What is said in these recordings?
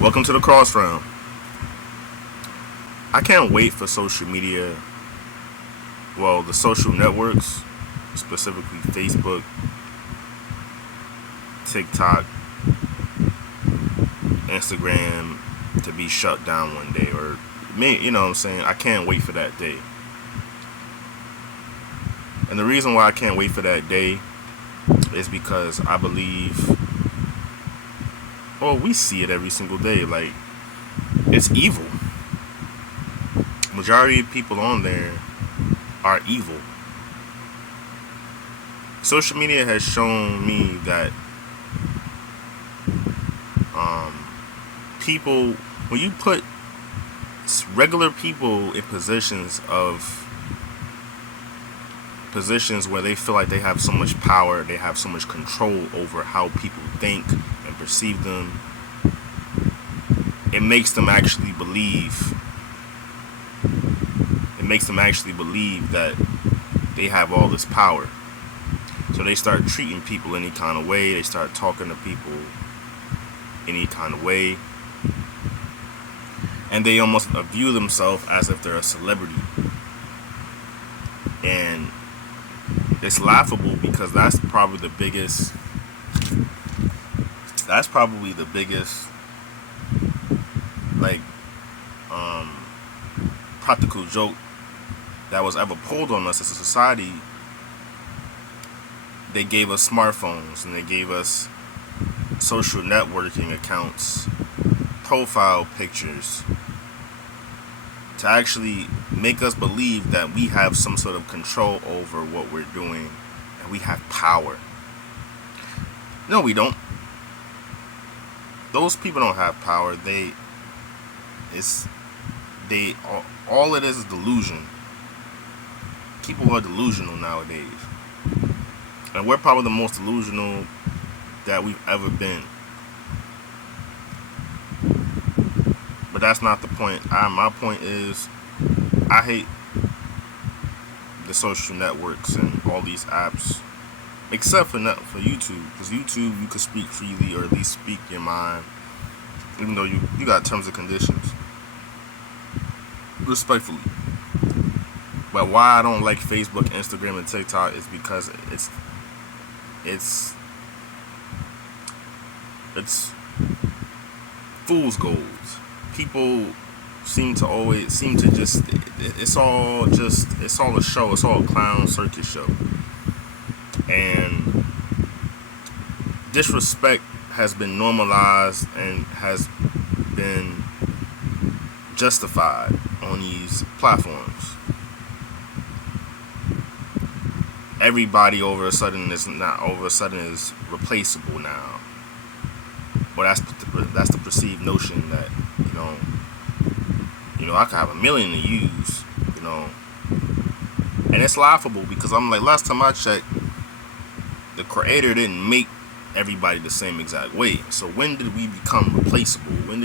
Welcome to the Crossround. I can't wait for social media, well, the social networks, specifically Facebook, TikTok, Instagram, to be shut down one day. Or, you know what I'm saying? I can't wait for that day. And the reason why I can't wait for that day is because I believe, well, we see it every single day. Like, it's evil. Majority of people on there are evil. Social media has shown me that people, when you put regular people in positions where they feel like they have so much power, they have so much control over how people think and perceive them, it makes them actually believe that they have all this power. So they start treating people any kind of way. They start talking to people any kind of way. And they almost view themselves as if they're a celebrity. And it's laughable because that's probably the biggest like practical joke that was ever pulled on us as a society. They gave us smartphones and they gave us social networking accounts, profile pictures, to actually make us believe that we have some sort of control over what we're doing and we have power. No, we don't. Those people don't have power. All it is delusion. People are delusional nowadays. And we're probably the most delusional that we've ever been. But that's not the point. My point is, I hate the social networks and all these apps, except for YouTube. Because YouTube, you can speak freely, or at least speak your mind, even though you got terms and conditions. Respectfully. But why I don't like Facebook, Instagram, and TikTok is because it's fool's gold. People seem to just it's all a show. It's all a clown circus show. And disrespect has been normalized and has been justified on these platforms. Everybody all of a sudden is replaceable now. Well, that's the perceived notion that I could have 1 million to use, and it's laughable because I'm like, last time I checked, the creator didn't make everybody the same exact way. So when did we become replaceable? When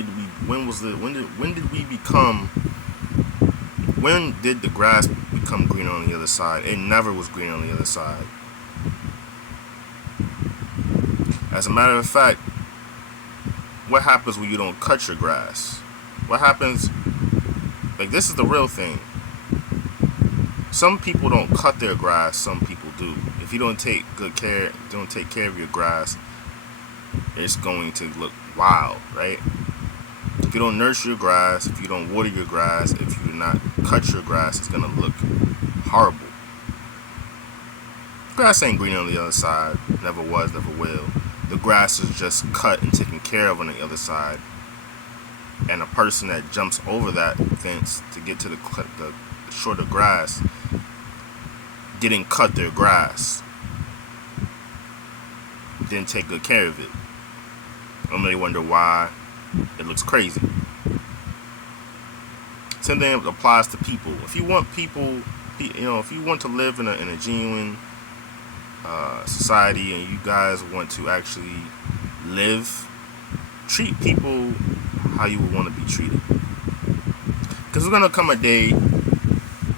did the grass become green on the other side? It never was green on the other side. As a matter of fact, what happens when you don't cut your grass? What happens? Like, this is the real thing. Some people don't cut their grass, some people do. If you don't take care of your grass, it's going to look wild, right? If you don't nurture your grass, if you don't water your grass, if you do not cut your grass, it's going to look horrible. Grass ain't green on the other side. Never was, never will. The grass is just cut and taken care of on the other side. And a person that jumps over that fence to get to the shorter grass didn't cut their grass. Didn't take good care of it. I may wonder why it looks crazy. Same thing applies to people. If you want if you want to live in a genuine society, and you guys want to actually treat people how you would want to be treated. Because there's gonna come a day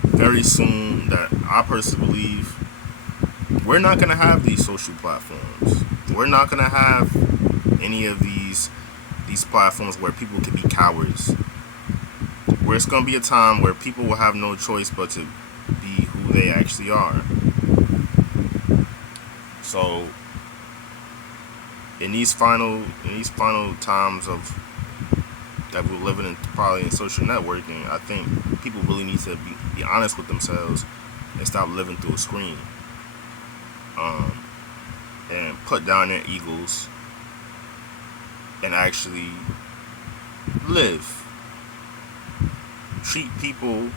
very soon that I personally believe we're not gonna have these social platforms. We're not gonna have any of these these platforms where people can be cowards. Where it's going to be a time where people will have no choice but to be who they actually are. So in these final times of that we're living in, probably in social networking, I think people really need to be honest with themselves and stop living through a screen, and put down their egos and actually live. Treat people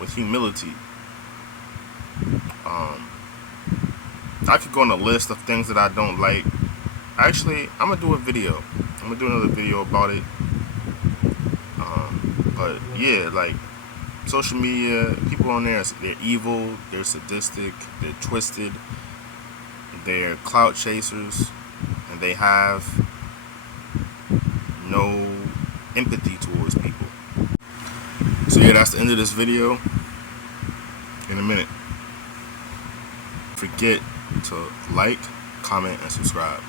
with humility. I could go on a list of things that I don't like. Actually, I'm gonna do a video. I'm gonna do another video about it. But yeah, like social media, people on there, they're evil, they're sadistic, they're twisted, they're clout chasers, and they have no empathy towards people. So yeah, that's the end of this video. In a minute. Forget to like, comment, and subscribe.